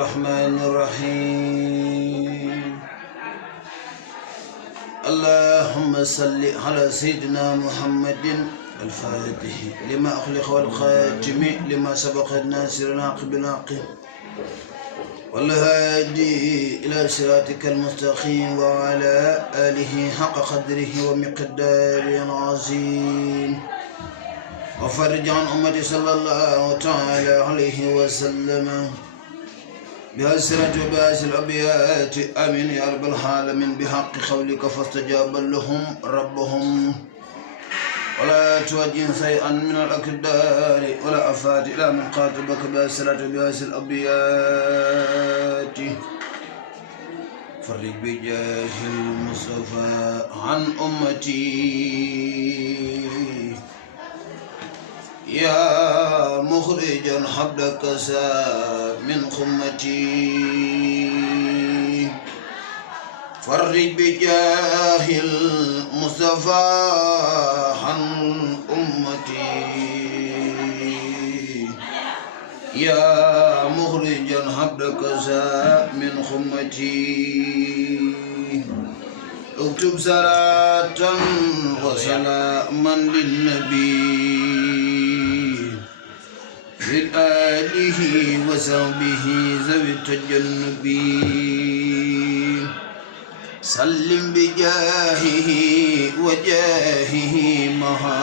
الرحمن الرحيم اللهم صل على سيدنا محمد الفاتح لما أخلق والخاتم لما سبق الناصر العاقب العاقب والهادي إلى صراطك المستقيم وعلى آله حق قدره ومقداره العظيم وفرج عن أمتي صلى الله تعالى عليه وسلم بأسرة وبأس الأبيات آمين يا رب العالمين بحق قولك فاستجاب لهم ربهم ولا توجه شيئا من الأقدار ولا أفات إلى من قاتبك بأسرة وبأس الأبيات فرج بجاه المصطفى عن أمتي يا مخرجا حبلك من خمتي فرج بجاه المصطفى عن أمتي يا مخرجا حبلك من خمتي اكتب صلاة وسلاما للنبي لآله وصحبه ذوي التجنب سلم بجاهه وجاهه مها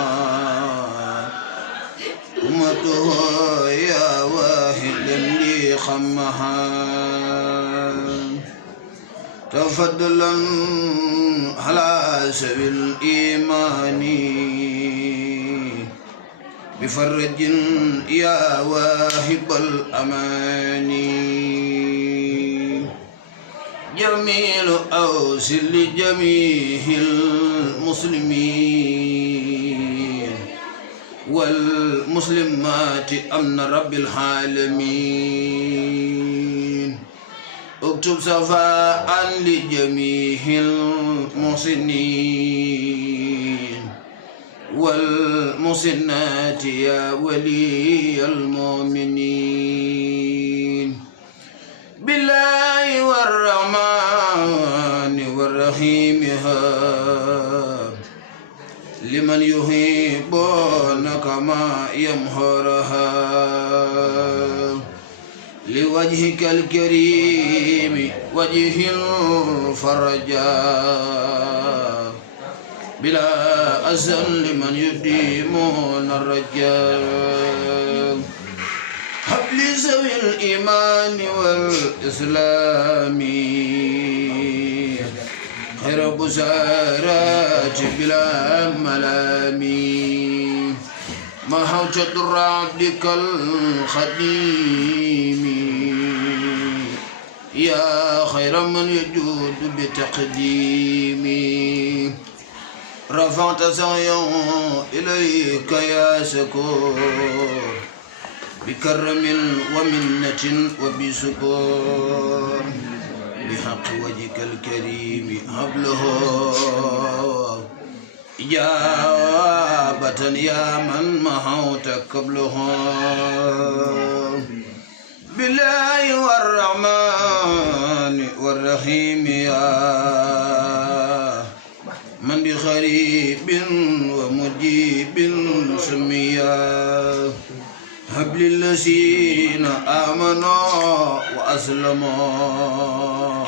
أمته يا واحدا لي خمها تفضلا على سبيل الإيمان بفرج يا واهب الأمان جميل أوصل لجميع المسلمين والمسلمات أمن رب العالمين اكتب صفاء لجميع المحسنين والمحسنات يا ولي المؤمنين بالله والرحمن والرحيم لمن يحبونك ما يمهرها لوجهك الكريم وجه الفرجاء بلا أزل لمن يديمون الرجاء حبل ذوي الإيمان والإسلام خير بشارات بلا ملام ما حوجة عبدك الخديم يا خير من يجود بتقديمي رفعت سعيا إليك يا شكور بكرم ومنة وبسكور بحق وجهك الكريم هبله إجابة يا من محوت قبله بالله والرحمن والرحيم يا من بخريب ومجيب سميا هب للذين آمنوا وأسلموا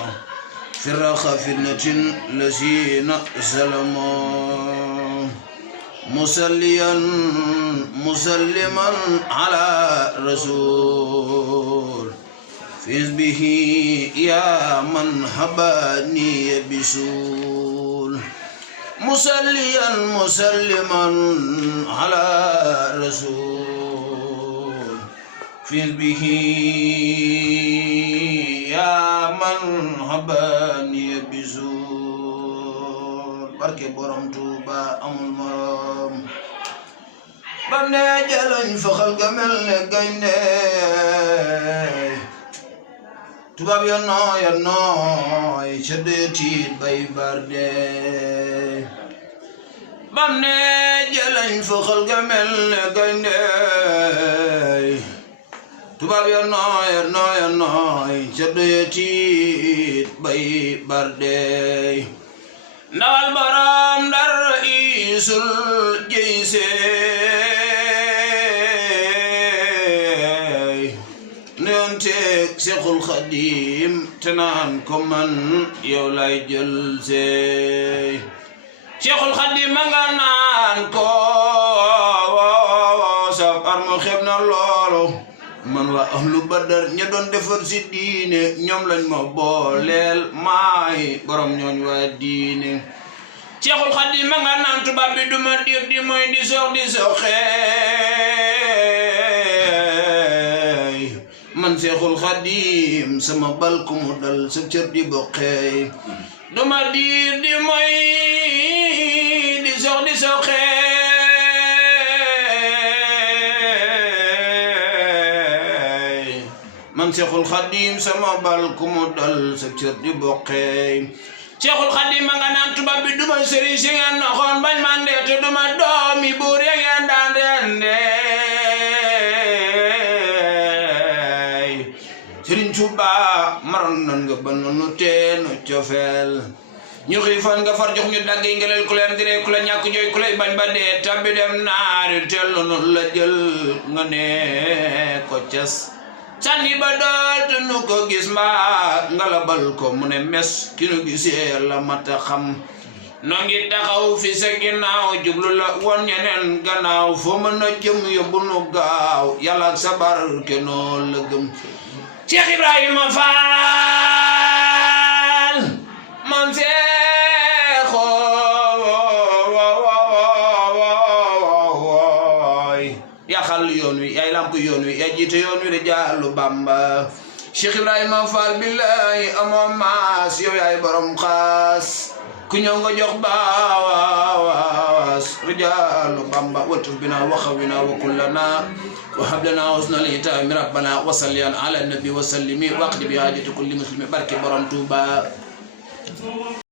في الرخاء فتنة الذين سلموا مسليا مسلما على رسول في حزبه يا من هباني بسول مسليا مسلما على رسول في به يا من هباني بزول barke borom Tuuba amul morom bam ne jalañ faxal ga mel ne gaynde tubaab ya nooy ca dee tiit bay barde bam ne jalañ faxal ga mel ne gaynde tubaab ya nooy ceddo ya tiit bay bardey ndawal borom Ndar isul jeysey neyoon teeg Seexul Xadim te naan ko man yow lay jël sey Seexul Xadim ma nga naan ko sab armo xeb na loolu man waa ahlu Badar ña doon defar si diine ñoom lañ ma booleel maay borom ñooñ waa diine Seexul Xadim ma nga naan tubaab bi duma diir di mooy di soxeey man Seexul Xadim sama bal ku mu dal sa cër di boqeey duma diir di mooy di soxeey man Seexul Xadim sama bal ku mu dal sa cër di boqeey Seexul Xadim ma nga naan tubaab bi duma sëriñ si ngeen naxoon bañ ma ndeete duma doomi buur ya ngeen daan rendeey Sëriñ Tuubaa maroon nan nga ba nu teenu cofeel ñu xiifan nga far jox ñu dagg yi ngeleel ku leen diree ku la ñàkk jooy ku lay bañ ba dee tabbi dem naari tellu nu la jël nga ne ko cas sànni ba dootu nu ko gis mbaa nga la bal ko mu ne mes ki nu gisee la mata xam noo ngi taxaw fi sa ginnaaw jublu la woon ñeneen gannaaw foo mën a jëm yóbbu nu gaaw yàlla ak sa barke noo la gëm Cheikh Ibrahima Fall man seexoo yaxal yoon wi yaay lamp yoon wi yaay jiite yoon wi de jaalu Bamba Cheikh Ibrahima Fall billahi amoo maas yow yaay borom xaas ku ñëw nga jox baawaas rijaalu Bamba watuf bina wa xawina wa kullana wa hablana husnal hitami rabbana wa salli ala nabi wa sallimi waqdi bi hajati kulli muslimi barke borom Tuuba